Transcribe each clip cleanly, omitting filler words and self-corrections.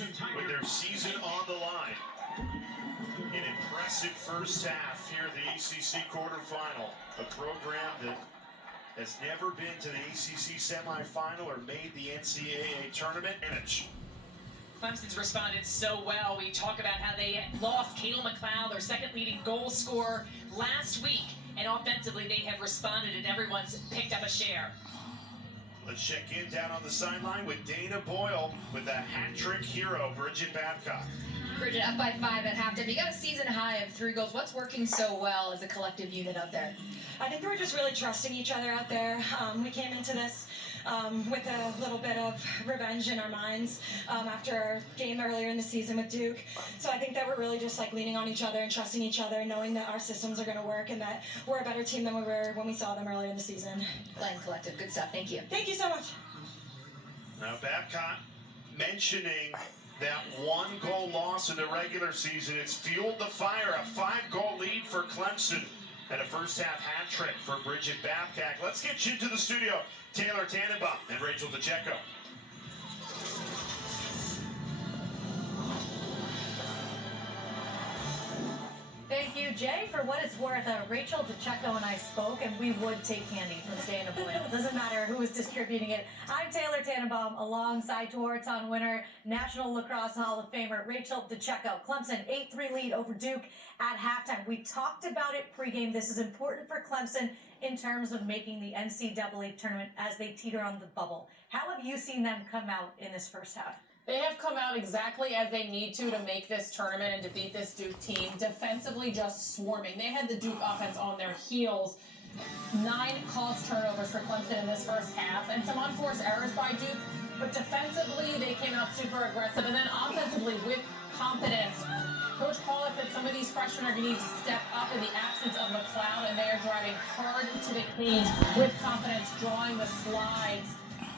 with their season on the line. An impressive first half here at the ACC quarterfinal. A program that has never been to the ACC semifinal or made the NCAA tournament. Clemson's responded so well. We talk about how they lost Caitlin McLeod, their second leading goal scorer, last week. And offensively, they have responded and everyone's picked up a share. Let's check in down on the sideline with Dana Boyle with the hat-trick hero, Bridget Babcock. Bridget, up by 5 at halftime. You got a season high of 3 goals. What's working so well as a collective unit out there? I think we're just really trusting each other out there. We came into this with a little bit of revenge in our minds after our game earlier in the season with Duke. So I think that we're really just like leaning on each other and trusting each other, knowing that our systems are going to work and that we're a better team than we were when we saw them earlier in the season. Playing collective. Good stuff. Thank you. Thank you so much. Now Babcock mentioning that 1-goal loss in the regular season. It's fueled the fire. A 5-goal lead for Clemson. And a first-half hat trick for Bridget Babcock. Let's get you to the studio. Taylor Tannenbaum and Rachel DeCecco. Thank you, Jay. For what it's worth, Rachel DeCecco and I spoke, and we would take candy from Dana Boyle. Doesn't matter who is distributing it. I'm Taylor Tannenbaum, alongside Tewaaraton winner, National Lacrosse Hall of Famer Rachel DeCecco. Clemson 8-3 lead over Duke at halftime. We talked about it pregame. This is important for Clemson in terms of making the NCAA tournament as they teeter on the bubble. How have you seen them come out in this first half? They have come out exactly as they need to make this tournament and to beat this Duke team. Defensively, just swarming. They had the Duke offense on their heels. 9 caused turnovers for Clemson in this first half, and some unforced errors by Duke. But defensively, they came out super aggressive, and then offensively with confidence. Coach Pollock said some of these freshmen are going to need to step up in the absence of McLeod, and they are driving hard to the cage with confidence, drawing the slides.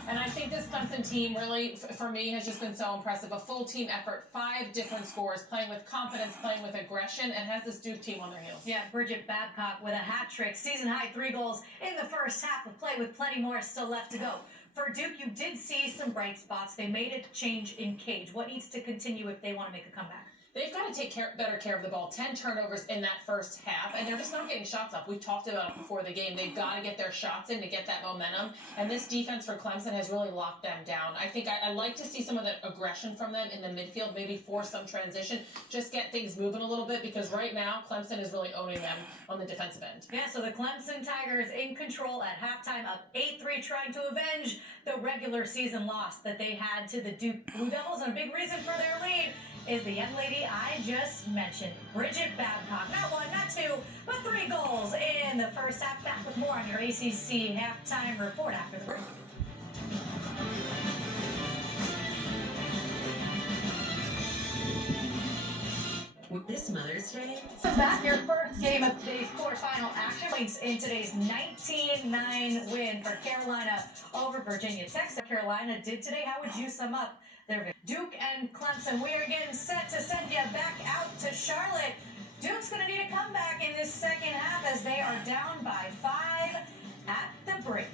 And I think this Clemson team really, for me, has just been so impressive. A full team effort, 5 different scores, playing with confidence, playing with aggression, and has this Duke team on their heels. Yeah, Bridget Babcock with a hat trick. Season high 3 goals in the first half of play with plenty more still left to go. For Duke, you did see some bright spots. They made a change in cage. What needs to continue if they want to make a comeback? They've got to take better care of the ball. 10 turnovers in that first half, and they're just not getting shots up. We've talked about it before the game. They've got to get their shots in to get that momentum, and this defense for Clemson has really locked them down. I think I like to see some of the aggression from them in the midfield, maybe force some transition, just get things moving a little bit, because right now Clemson is really owning them on the defensive end. Yeah, so the Clemson Tigers in control at halftime, up 8-3, trying to avenge the regular season loss that they had to the Duke Blue Devils, and a big reason for their lead is the young lady I just mentioned, Bridget Babcock. Not 1, not 2, but 3 goals in the first half. Back with more on your ACC halftime report after the break. With this Mother's Day. So back your first game of today's quarterfinal action points in today's 19-9 win for Carolina over Virginia Tech. So Carolina did today. How would you sum up their victory? Duke and Clemson, we are getting set to send you back out to Charlotte. Duke's going to need a comeback in this second half as they are down by 5 at the break.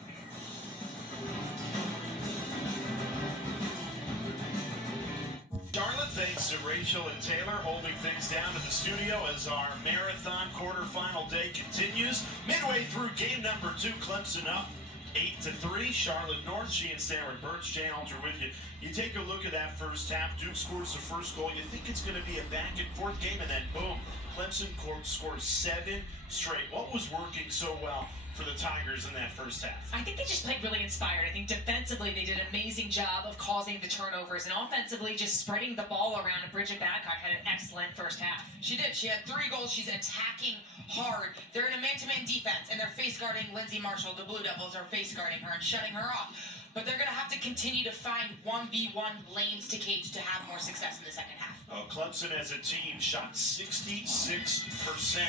Charlotte, thanks to Rachel and Taylor holding things down in the studio as our marathon quarterfinal day continues. Midway through game number 2, Clemson up 8-3. Charlotte North, she and Sarah Birch. Jay Alter with you. You take a look at that first half. Duke scores the first goal. You think it's going to be a back and forth game, and then boom, Clemson scores 7 straight. What was working so well for the Tigers in that first half? I think they just played really inspired. I think defensively they did an amazing job of causing the turnovers, and offensively just spreading the ball around. And Bridget Babcock had an excellent first half. She did. She had 3 goals. She's attacking hard. They're in a man-to-man defense, and they're face guarding Lindsay Marshall. The Blue Devils are face guarding her and shutting her off. But they're going to have to continue to find 1v1 lanes to cage to have more success in the second half. Clemson as a team shot 66%.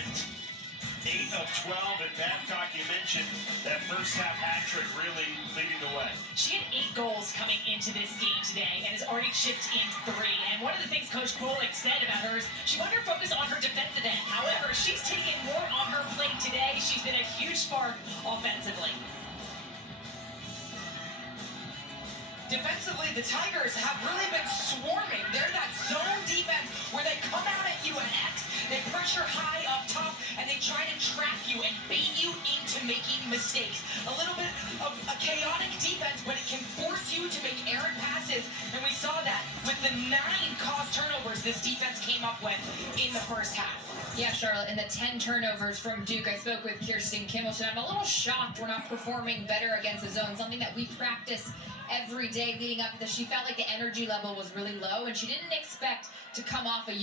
8 of 12, and Babcock, you mentioned that first half hat trick really leading the way. She had 8 goals coming into this game today and has already chipped in 3. And one of the things Coach Pollock said about her is she wanted to focus on her defensive end. However, she's taken more on her plate today. She's been a huge spark offensively. Defensively, the Tigers have really been swarming. They're high up top, and they try to trap you and bait you into making mistakes. A little bit of a chaotic defense, but it can force you to make errant passes, and we saw that with the 9 caused turnovers this defense came up with in the first half. Yeah, Charlotte, and the 10 turnovers from Duke. I spoke with Kirsten Kimmel. I'm a little shocked we're not performing better against the zone, something that we practice every day leading up to this. She felt like the energy level was really low, and she didn't expect to come off a